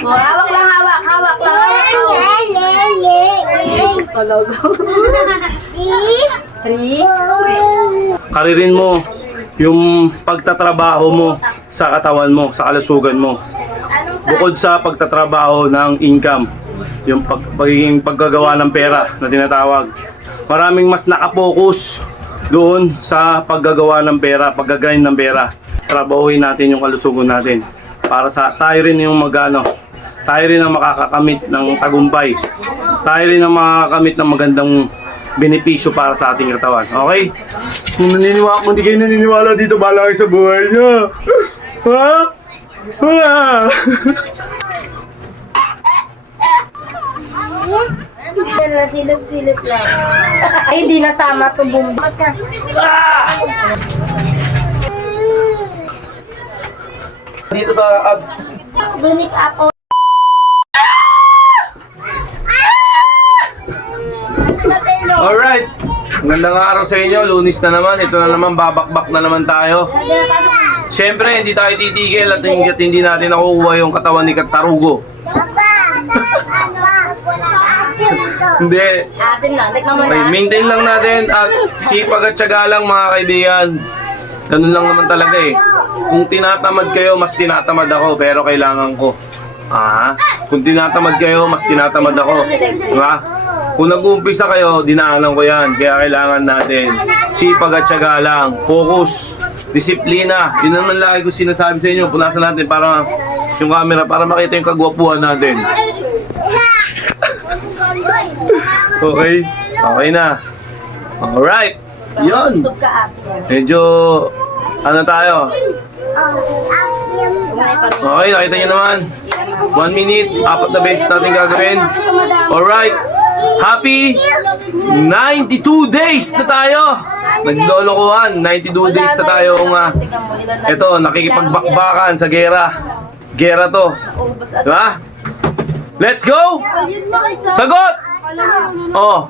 Oh, hawak lang, hawak. Hawak lang. Talaga. 3. Karirin mo yung pagtatrabaho mo sa katawan mo, sa kalusugan mo. Bukod sa pagtatrabaho ng income, yung pagiging paggagawa ng pera na tinatawag. Maraming mas nakapokus doon sa paggagawa ng pera, paggagain ng pera. Trabahuin natin yung kalusugan natin para sa tayo rin yung magano. Tayo rin ang makakakamit ng tagumpay. Tayo rin ang makakakamit ng magandang benepisyo para sa ating katawan. Okay? Kung hindi kayo naniniwala dito, bahala kayo sa buhay niyo. Ha? Wala. Silip-silip lang. Ay, hindi nasama ito bumbas ka. Dito sa abs. Bunik ako. Alright. Magandang araw sa inyo. Lunis na naman. Ito na naman. Babakbak na naman tayo. Siyempre, hindi tayo titigil at hindi natin nakukuha yung katawan ni Katarugo. Hindi. Asin na. Tek naman Okay, maintain lang natin at sipag at tiyaga lang mga kaibigan. Ganun lang naman talaga eh. Kung tinatamad kayo, mas tinatamad ako pero kailangan ko. Kung tinatamad kayo, mas tinatamad ako. Diba? Kung nag-uumpisa kayo, dinaanan ko yan. Kaya kailangan natin sipag at tiyaga lang. Focus. Disiplina. Yun naman lagi ko sinasabi sa inyo. Punasan natin para yung camera para makita yung kagwapuhan natin. Okay? Okay na. Alright. Yun. Medyo, ano tayo? Okay, nakita nyo naman. 1 minute, 4 na beses natin gagawin. Alright. Happy 92 days na tayo. Naglolokohan. 92 days na tayo. Ito, nakikipagbakbakan sa gera. Gera to. Diba? Let's go! Sagot! Oh.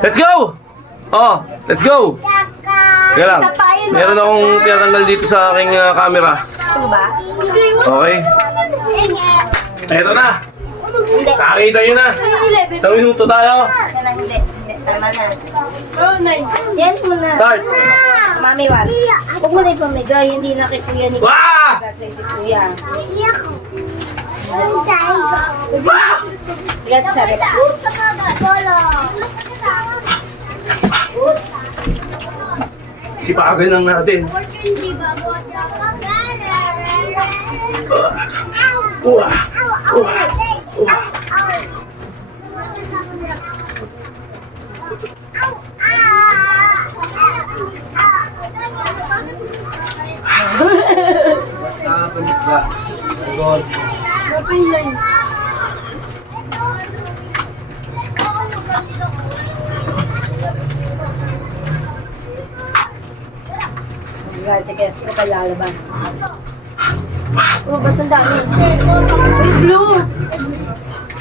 Let's go! Oh, let's go! Kaya lang. Meron akong tinatanggal dito sa aking camera. Okay. Eto na. Nakakita nyo na. Isang minuto tayo. Yes mo na. Start. Mami, wag. Huwag mo na ipamigay. Hindi na kay kuya ni Wah! si kuya. Lihat sabi. Sipagan lang natin. Sige, ito ka lalabas. Oh, ba't ang dami? Uy, blue!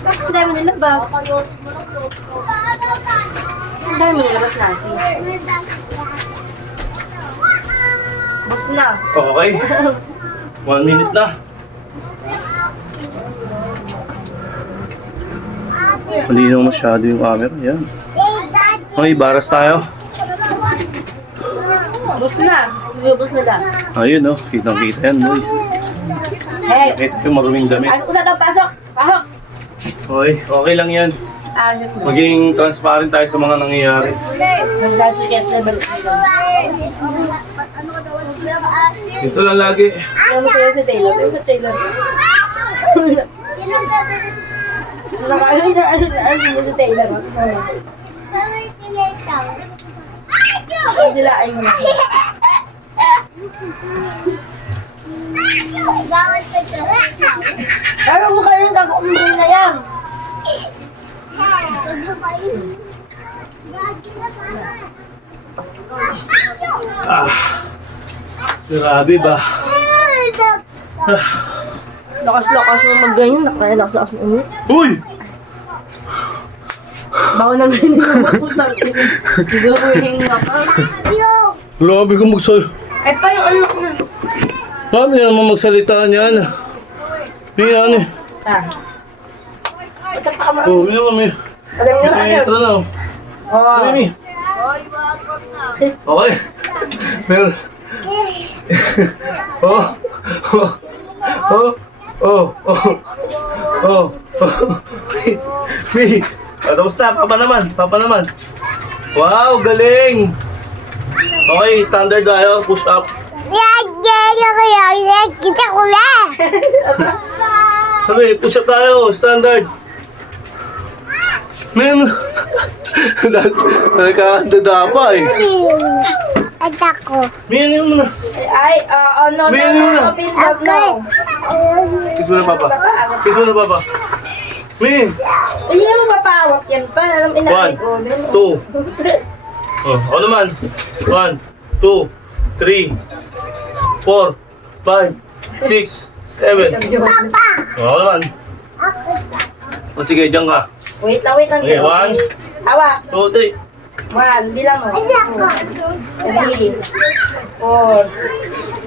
Bakit ang dami nilabas? Ang dami nilabas nasi. Bus na. Okay. 1 minute na. Malinaw masyado yung camera. Yan. Okay, baras tayo. Bus na. Bus na lang. Ayun oh, kitang-kita yan, boy. Hey! Ito yung maruming damit. Pasok sa daw, pasok! Pasok! Okay, okay lang yan. Maging transparent tayo sa mga nangyayari. Nag-suggest level. Ito lang lagi. Alam mo kaya si Taylor? Ano si Taylor? Ano si Taylor? Dilain mo. Pero mo kayo yung nag-umbring na yan. Grabe ba? Lakas-lakas mo mag-ganyan. Lakas-lakas mo. Uy! Bako na ganyan mo putang. Gawin nga pa. Grabe ka Ay pa yung ano ko na. Grabe naman magsalita niyan. Hindi, ano eh. Ah. Oh, yun kami. Alam niyo na yun. Tara na. Oh. Mimi. Okay. Meron. Oh. Oh. Oh. Oh. Oh. Oh. Mi. Tapos na. Papa naman. Wow, galing. Okay, standard tayo. Push up. Sabi, push up tayo. Standard. Men. Nagkakadada pa eh. Men, yun muna. Ay, no. May ano na. No. Kiss mo na, Papa. Kiss mo na, Papa. Men. Hindi naman mapawak yan pa. Alam, inaay 1, ko. 2. Oh, ako naman. 1, 2, 3, 4, 5, 6, 7. Oh, ako naman. O sige, dyan ka. Wait lang. Okay, 1, Hawak. 2, 3. 1, hindi lang. 3, 4,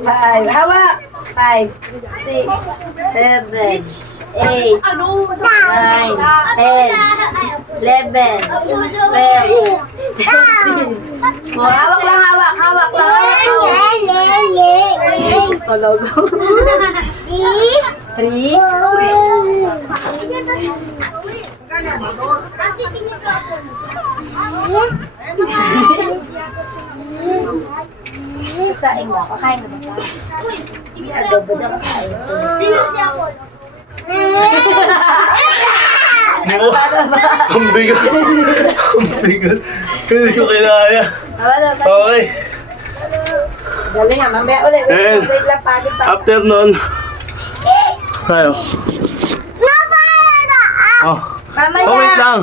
5. Hawak. 5, 6, 7, 8, 9, 10, 11, 12. Oh, hawak lang. Talaga. 3. Sasaing mo. Kakain na ba siya? Adobo na kakain. Ang bigat. Hindi ko kinaya. Okay. Galing nga, mamaya ulit. Then, Wait lang, pagod pa. After nun, tayo. Oh, Mamaya. oh wait lang.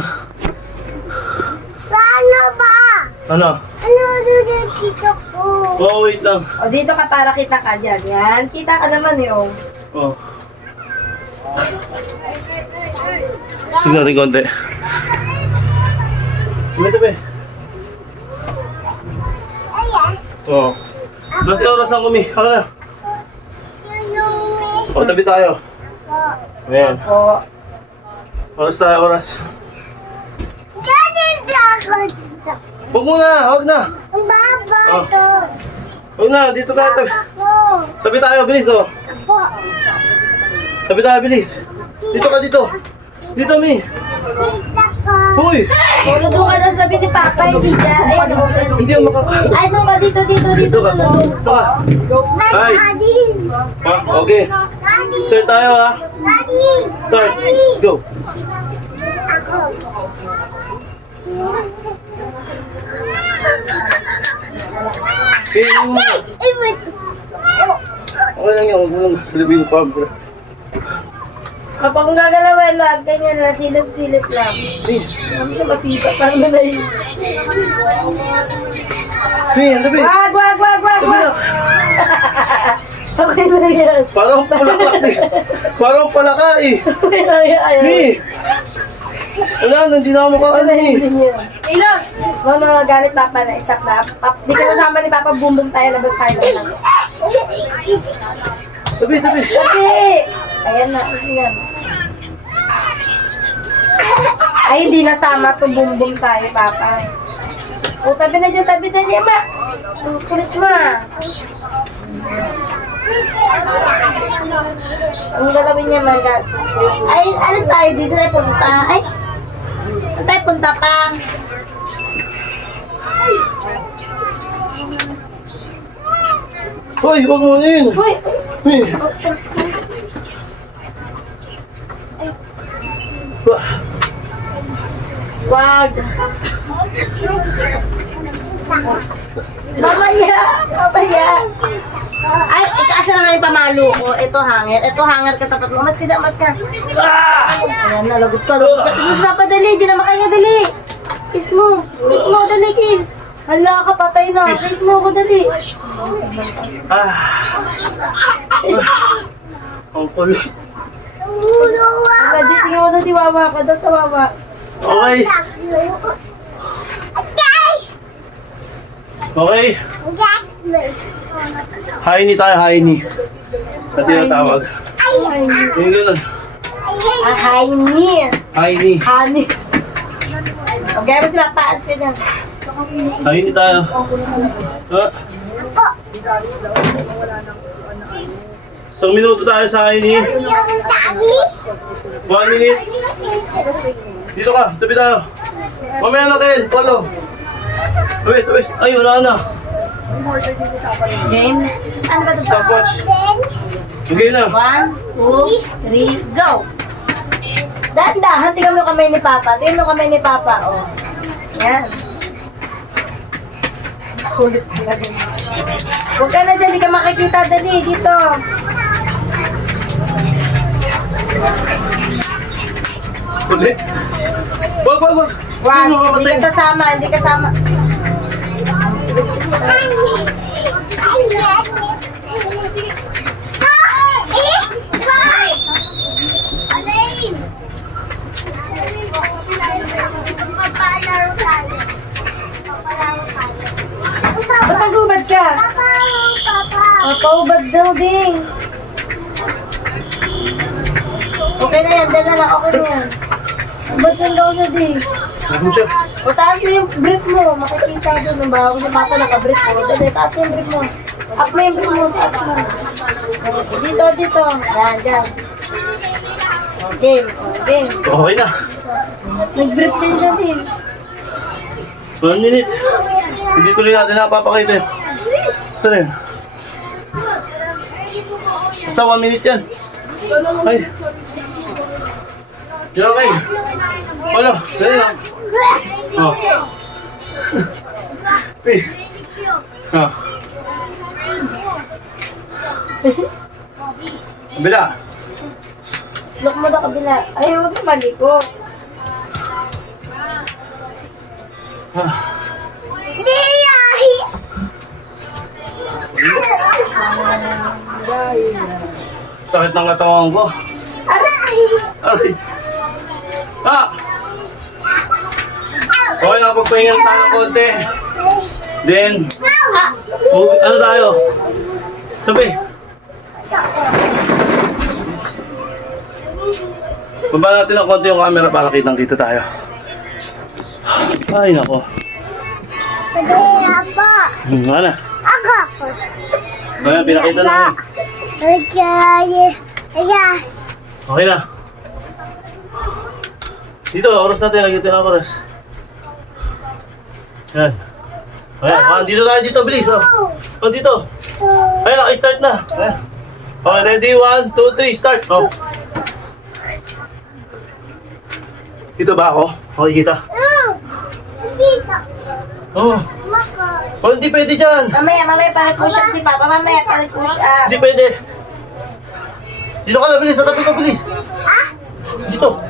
Ano? Oh, wait lang. O, dito ka para kita ka dyan. Yan. Kita ka naman yung. Oh. Sige natin konti. Tabi. Oh. Mas oras ang kumi. Haka na. Oh, tabi tayo. Ayan. O, Oras tayo, oras. Huwag muna, huwag na. Oh. Huwag na, dito tayo. Tabi tayo, bilis oh. Tabi tayo, bilis. Dito ka, dito. Dito, Mi. Hoy! puro doon ka na sabi ni Papa. Hindi dyan. Ayun, o. Hindi ako maka... Ay, doon ka dito. Dito ka. Dito ka. Hi. Okay. Start tayo ha. Start. Go. Okay lang yan. Huwag mo lang bilibin pa. Kapag kung gagalawin, wag ganyan lang. Silip-silip lang. Hindi ka masika. Parang malay. Mi, ang tabi. Wag. Tabi na. Okay na yan. Parang palaka eh. Parang palaka eh. Okay na yan. Mi! Wala, hindi na ako makakaano eh. Ilan? No, galit Papa na. Stop na. Di ka nasama ni Papa. Bumbong tayo. Labas tayo lang. Tabi. Tabi! Ayan na. Ayan. Ay, hindi nasama to. Bumbong tayo, Papa. O, tabi na dyan. Tabi na dyan, ma. Kulis mo. Ang galawin niya, Manda. Ay, alas tayo. Di sila punta. Ay, saan tayo punta pa? Hoy, huwag mo na yun. Hoy! Mi! Wag! Mamaya! Ay, ikaasa na nga yung pamalo ko. Ito hanger katapat mo. Mas ka. Ayan, nalagot ka. Kiss Papa, dali. Di na makaya, dali. Kiss mo, dali, kiss. Hala ka, patay na. Kiss mo ko, dali. Ang kulo. Hala, di tingin mo na wawa ka daw sa wawa. Okay. Okay. Hi ni tayo, hi ni. Sa tinatawag. Yung ganun. Honey. Heini. Honey. Okay, mas mataas ka dyan. Heini tayo. Ha? Isang minuto tayo sa Heini. 1 minute. Dito ka, tabi tayo. Mamaya na kayo, follow. Wait. Ay, wala na. Game. Ano ba ito? Stopwatch. Okay na. 1, 2, 3, go! Dahan-dahan, tingnan mo yung kamay ni Papa. Tingnan mo yung kamay ni Papa, oh. Yan. Kulit talaga. Huwag ka na dyan, di ka makikita. Dali, dito. Ulit. Wag. 1, hindi ka sasama, hindi kasama. Ba't nagubad ka? Oh, paubad daw, Ding. Okay na yan, dyan na lang, okay na yan. Ubad na daw siya, Ding. Ano siya? O, taas mo yung brick mo. Makikita doon. Nung bago si Papa naka-brick mo. Dali, taas yung brick mo. Up mo yung brick mo. Taas mo. Dito. Yan, dyan. Okay. Okay na. Nag-brick din siya din. 1 minute. Hindi tuloy natin napapakita eh. Saan yan? Basta 1 minute yan. Ay. Yan okay. Wala. Dali lang. Oh. Hey. Ah. Kabila. Look mo daw kabila. Ay, huwag na maliko. Ah. Sakit ng katawan ko. Aray. Ah! Okay, nakapagpahinga tayo ng konti. Then, ano tayo? Sabi. Baba natin ng konti yung camera para kitang-kita tayo. Ay, nako. Nga na. Ayan, pinakita namin. Okay na. Dito, oras natin. Lagyan natin ang oras. Yan. Ayan, dito tayo dito. Bilis, oh. Oh, dito. Ayan, naka-start na. Ayan. Okay, ready? 1, 2, 3, start. Oh. Dito ba ako? Okay, kita. Oh. Oh, hindi pwede dyan. Mamaya, palit push up si Papa. Mamaya, palit push up. Hindi pwede. Dito ka na, bilis. Sa tabi ka, bilis. Dito.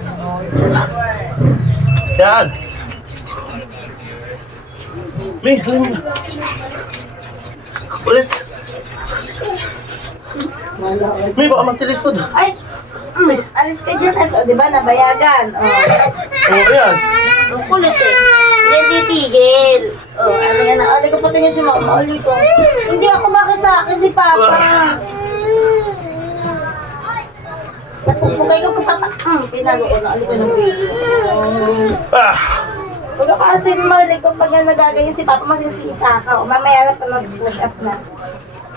Yan. May, halin mo na. Ulit. May, baka magtilisod. Ay, alis ka dyan. Ito, di ba? Nabayagan. Oh. Oh, yan. Ang kulit eh. Hindi titigil. Oh, ano nga na. Ali ko pati niya si Mama. Ali ko. Hindi ako bakit sa akin si Papa. Napupugay ko kung Papa. Pinalo ko na. Ali ko ng baby. Ah. Huwag ako kasi mali ko pag nagaganyan si Papa. Magsisipa ka. Mamaya na ito mag-push up na.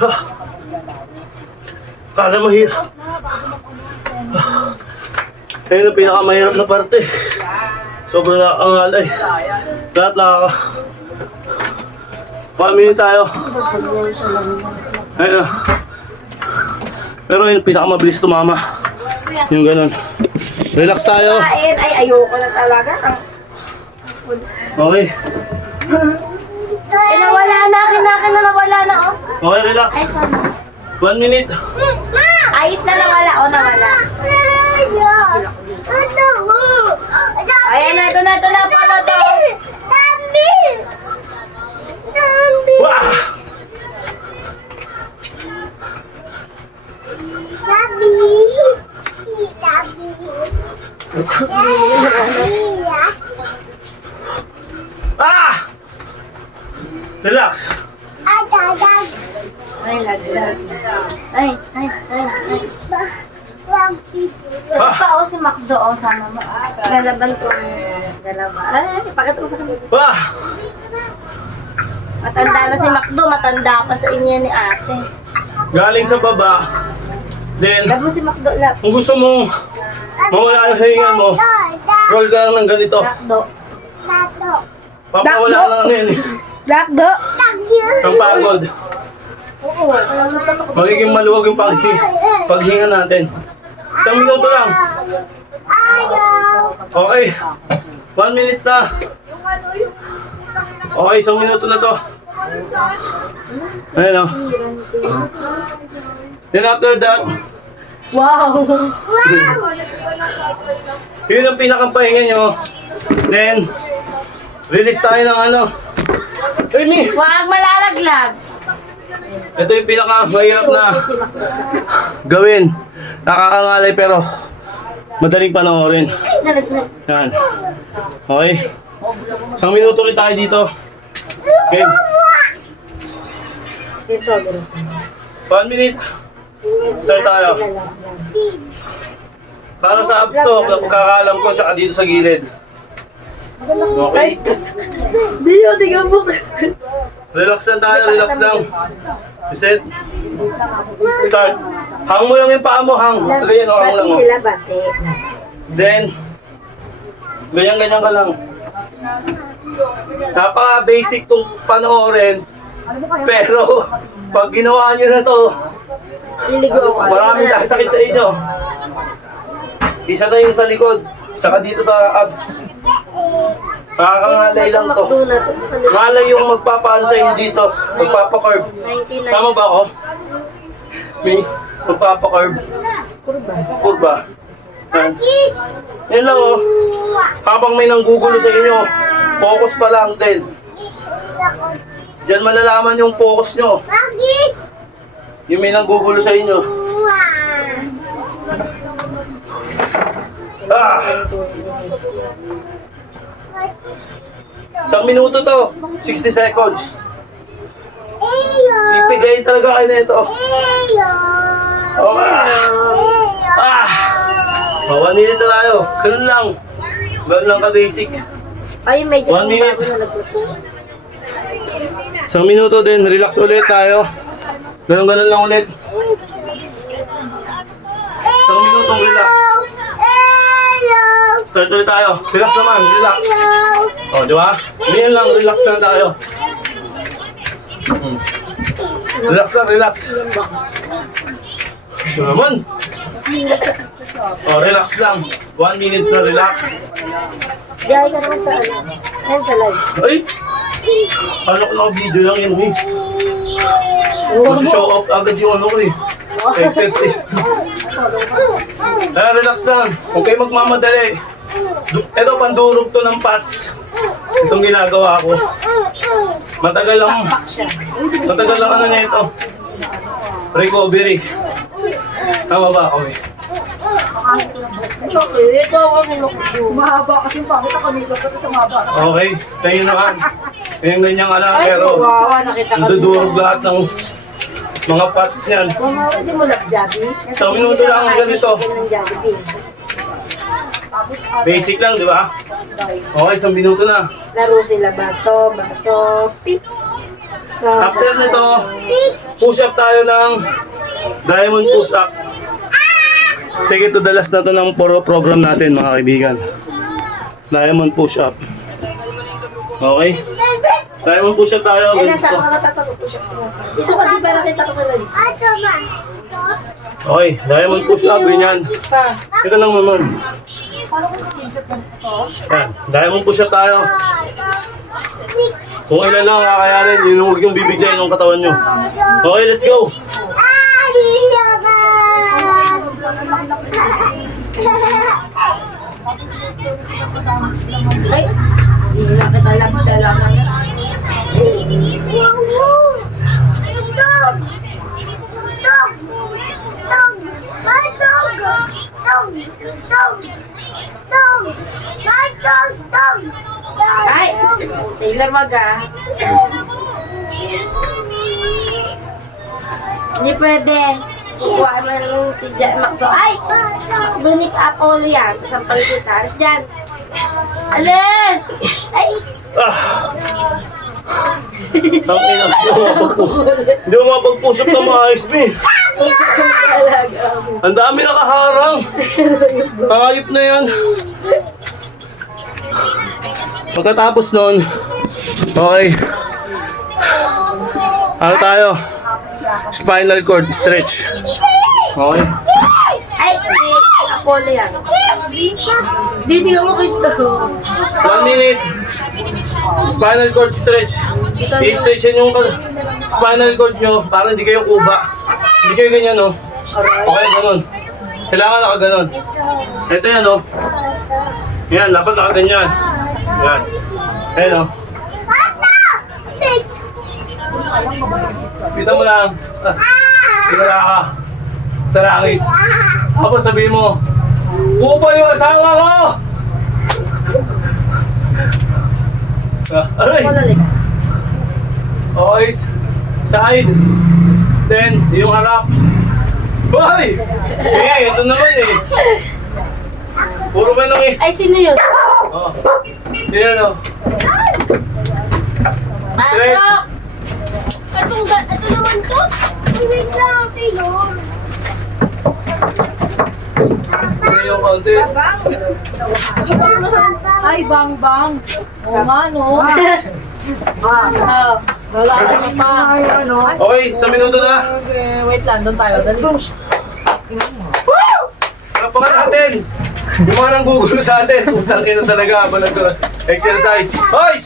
Ah. Kala mahirap. Ayun ang pinakamahirap na parte. Sobrang nakakangalay. Lahat nakaka... Pamili tayo. Ayun. Pero yung pinakamabilis tumama. Yung ganun. Relax tayo. Kain. Ay, ayoko na talaga. Okay. Eh, nawala na. Akin na nawala na, oh. Okay, relax. Ay, sana. 1 minute. Ayos na nawala, oh, nawala. Ayan na, ito na, paano to? Wah! Ah! Relax. Ay, laglag. Ay. Pa o si Macdo o sana mo. Galaban ko. Galaban. Ay, pakita mo sa kanila. Ah! Matanda na si Macdo, matanda pa sa inyo ni ate. Galing sa baba. Then, Lab mo si Macdo, lab. kung gusto mong mawala ang hiningan mo, roll ka lang ng ganito. Macdo. Papawala ka lang ano yun eh. Macdo. Ang pagod. Oo. Magiging maluwag yung paghinga natin. 1 minuto lang. Okay. 1 minute na. Okay, 1 minuto na to. Ayan o. Then after that, Wow. yun ang pinakampahinga nyo. Then, release tayo ng ano. Amy! Wag malalaglag. Ito yung pinakamahirap na Si Macdo. gawin. Nakakangalay pero madaling panoorin. Ay, nalaglag. Yan. Okay. 1 minuto ulit tayo dito. Okay. Dito, dito. 1 minute. Start tayo. Para sa abs to, na pagkakalam ko, tsaka dito sa gilid. Okay? Diyo, tingnan mo. Relax lang tayo, relax lang. Reset. Start. Hang mo lang yung paa mo, hang. Ganyan, hang lang mo. Sila bate. Then, ganyan-ganyan ka lang. Napaka-basic tong panoorin. Pero, pag ginawa nyo na to, Liligo ako. maraming sasakit sa inyo. Isa na yung sa likod, tsaka dito sa abs. Nakakangalay lang to. Malay yung magpapaano sa inyo dito, magpapakarb. 99. Tama ba ako? May magpapakarb. Kurba. Yan. Yan lang oh. Habang may nanggugulo sa inyo, focus pa lang din. Diyan malalaman yung focus nyo. Yung may nanggugulo sa inyo. Ah! 1 minuto to. 60 seconds. Ipigayin talaga kayo na ito. Okay. Ah! Oh, 1 minute na tayo. Ganun lang. Ganun lang ka-basic. Ay, may 1 minute. bago na nagluto. 1 minuto din. Relax ulit tayo. Ganun-ganun lang ulit. 1 minutong relax. Start ulit tayo. Relax naman. Relax. O, di ba? Ganyan lang. Relax lang tayo. Relax lang. Relax. Ito naman. O, relax lang. 1 minute na relax. Gaya ka naman sa ano. Ayan sa live. Ay! Ano ko na video lang yun eh. Kasi show off agad yung ano ko eh. Exercise. Relax lang. Huwag kayo magmamadali. Ito, pandurog to ng pats. Itong ginagawa ko. Matagal lang. Matagal lang ano nito. Recovery. Tama ba ako eh? Ito ako sinukso. Mahaba kasi pangit ako nito pati sa mahaba. Okay, tayo naman. Ganyan-ganyan ka lang, pero Nakita ka. dudurog lahat ng mga pats niyan. Hindi mo lang Javi. Sa minuto lang ang ganito. Basic lang, di ba? Okay, 1 minuto na. Laro sila bato, pip. After nito, push up tayo ng diamond push up. Sige, to the last na to ng program natin, mga kaibigan. Diamond push up. Okay? Diamond push up tayo. Eh, Ganito. nasa ako nakapag-push up sila. Gusto ko di ba nakita ko sa live? Okay, diamond push up, ganyan. Ito lang naman. Yan, diamond push up tayo. Kung ilan lang kakayanin, yun huwag yung bibigyan ng katawan nyo. Okay, let's go. Ay, hindi na kita lang dalaman. Ay, Taylor wag ah. Hindi pwede. Kukuha man si Jan Macdo. Ay! Dunik Apollo yan. Sampal kita. Alis dyan. Alis! Ay! Tangina, hindi mo mapag-push up ng maayos, be. Ang dami nakaharang. Ayop na yan. Pagkatapos nun, okay. Ano tayo? Spinal cord stretch. Okay. Ay! Dunik Apollo yan. Hindi ka mo gusto. 1 minute. Spinal cord stretch. I-stretchin yung spinal cord nyo para hindi kayo kuba. Hindi kayo ganyan, no? Okay, ganun. Kailangan nakaganon. Ito yan, no? Yan, dapat nakaganyan. Yan. Ayan, no? Kita mo lang. Tingala ka. Sa langit. Tapos sabihin mo, kuba yung asawa ko! Aray! Okay, side. Then, yung harap. Hoy! Ito naman eh. Puro ka lang eh. Ay, sino yun? Oh. Yan o. Stretch. Pasok! Ito naman to? Wait lang, Taylor. Yan yung konti. Ay, bang-bang. Oo nga, no? Wala ka pa. Okay, sa minuto na. Okay, wait lang, doon tayo. Dali. Napakan natin. Yung mga nanggugulo sa atin. Utang ina talaga habang nag-exercise. Hoy!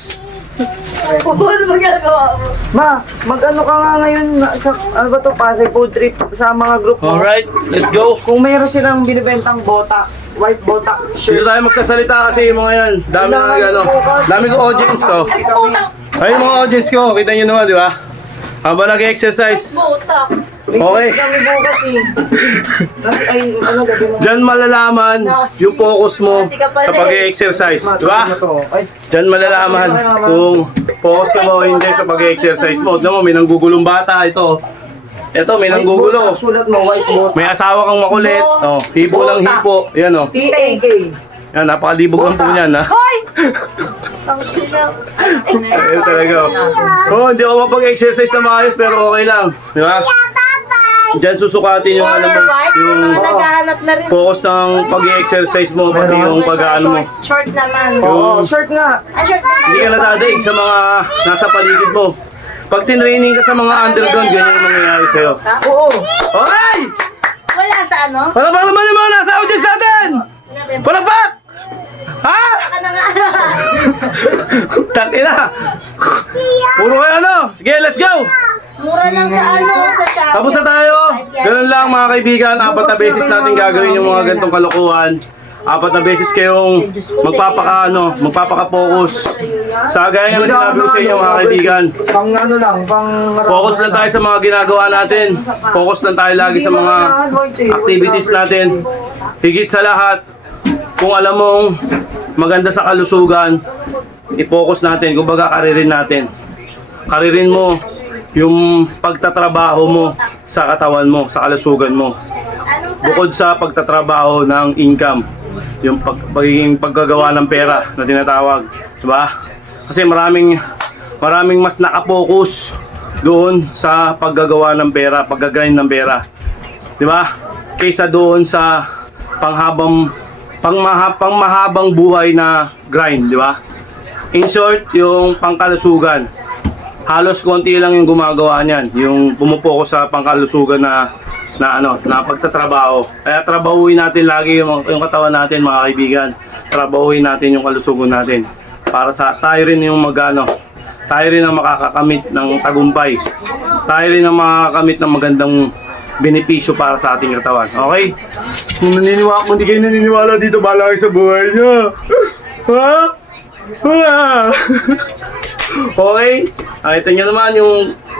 Ano magagawa mo? Ma, mag-ano ka nga ngayon sa, ano ba to, Pasay food trip sa mga group mo. Alright, let's go. Kung mayroon silang binibentang bota, white bota, Dito shirt. tayo magsasalita kasi yung mga yan. Dami na ano. Dami ko audience to. Ay, yung mga audience ko. Kita nyo naman, di ba? Habang nag-exercise. Botak. May Okay. kami bukas eh. Ay, ano gagawin mo? Diyan malalaman yung focus mo sa pag-exercise. Di ba? Ay, Diyan malalaman kung focus ka ba o hindi sa pag-exercise mo. Tignan mo, may nanggugulong bata. Ito. Ito, may white nanggugulo. bota, sulat mo, white bota. May asawa kang makulit. Oh, hipo ng hipo. Yan o. TAK. Yan, napakalibog ang po niyan, ha? Hoy! Ang sinaw. Ayun talaga. Oh, hindi ako mapag-exercise na maayos pero okay lang. Di ba? Diyan susukatin yung ano mo, yung Mga naghahanap na rin. focus ng pag-exercise mo, pati yung pag-ano mo. Short naman. Oo, shirt nga. Ah, short naman. Hindi ka nadadaig sa mga nasa paligid mo. Pag tinraining ka sa mga underground, ganyan yung mangyayari sa'yo. Oo. Okay! Wala sa ano? Palakpak naman yung mga nasa audience natin! Palakpak! Ha? Ka na nga. Tangina! Puro kayo ano? Sige, let's go! Mura lang sa ano, sa Shopee. Tapos na tayo. Ganun lang mga kaibigan. 4 na beses natin gagawin yung mga ganitong kalokohan. 4 na beses kayong magpapaka-focus. Sa gaya nga na sinabi ko sa inyo mga kaibigan. Pang ano lang, pang... Focus lang tayo sa mga ginagawa natin. Focus lang tayo lagi sa mga activities natin. Higit sa lahat, kung alam mong maganda sa kalusugan, i-focus natin. Kumbaga, karirin natin. Karirin mo yung pagtatrabaho mo sa katawan mo, sa kalusugan mo. Anong sa... Bukod sa pagtatrabaho ng income, yung pagiging paggagawa ng pera na tinatawag, di ba? Kasi maraming mas nakapokus doon sa paggagawa ng pera, paggagrind ng pera. Di ba? Kaysa doon sa pangmahabang buhay na grind, di ba? In short, yung pangkalusugan. Halos konti lang yung gumagawa niyan, yung pumupokus sa pangkalusugan na pagtatrabaho. Kaya trabahuin natin lagi yung katawan natin mga kaibigan. Trabahuin natin yung kalusugan natin. Para sa tayo rin yung tayo rin ang makakakamit ng tagumpay. Tayo rin ang makakakamit ng magandang benepisyo para sa ating katawan. Okay? Kung hindi kayo naniniwala dito, bahala kayo sa buhay niya. Ha? Wala. Okay? Ito nyo naman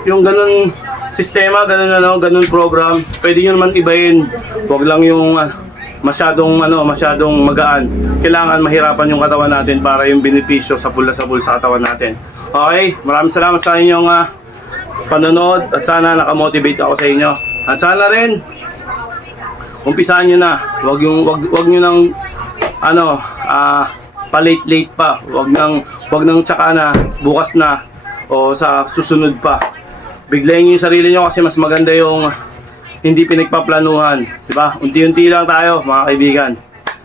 yung ganun sistema, ganun program. Pwede nyo naman ibahin. Huwag lang yung masyadong magaan. Kailangan mahirapan yung katawan natin para yung benepisyo sa katawan natin. Okay? Maraming salamat sa inyong panonood at sana nakamotivate ako sa inyo. At sana rin, umpisahan nyo na. Wag nyo nang, pa-late pa. Wag nang tsaka na, bukas na, o sa susunod pa. Biglayin nyo yung sarili nyo kasi mas maganda yung hindi pinagpaplanuhan. Diba? Unti-unti lang tayo, mga kaibigan.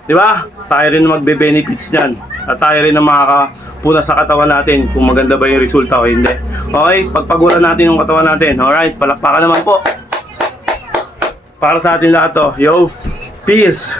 Diba? Tayo rin magbe-benefits niyan. At tayo rin ang makakapuna sa katawan natin kung maganda ba yung resulta o hindi. Okay? Pagpaguran natin yung katawan natin. Alright? Palakpakan naman po. Para sa atin lahat to. Yo! Peace!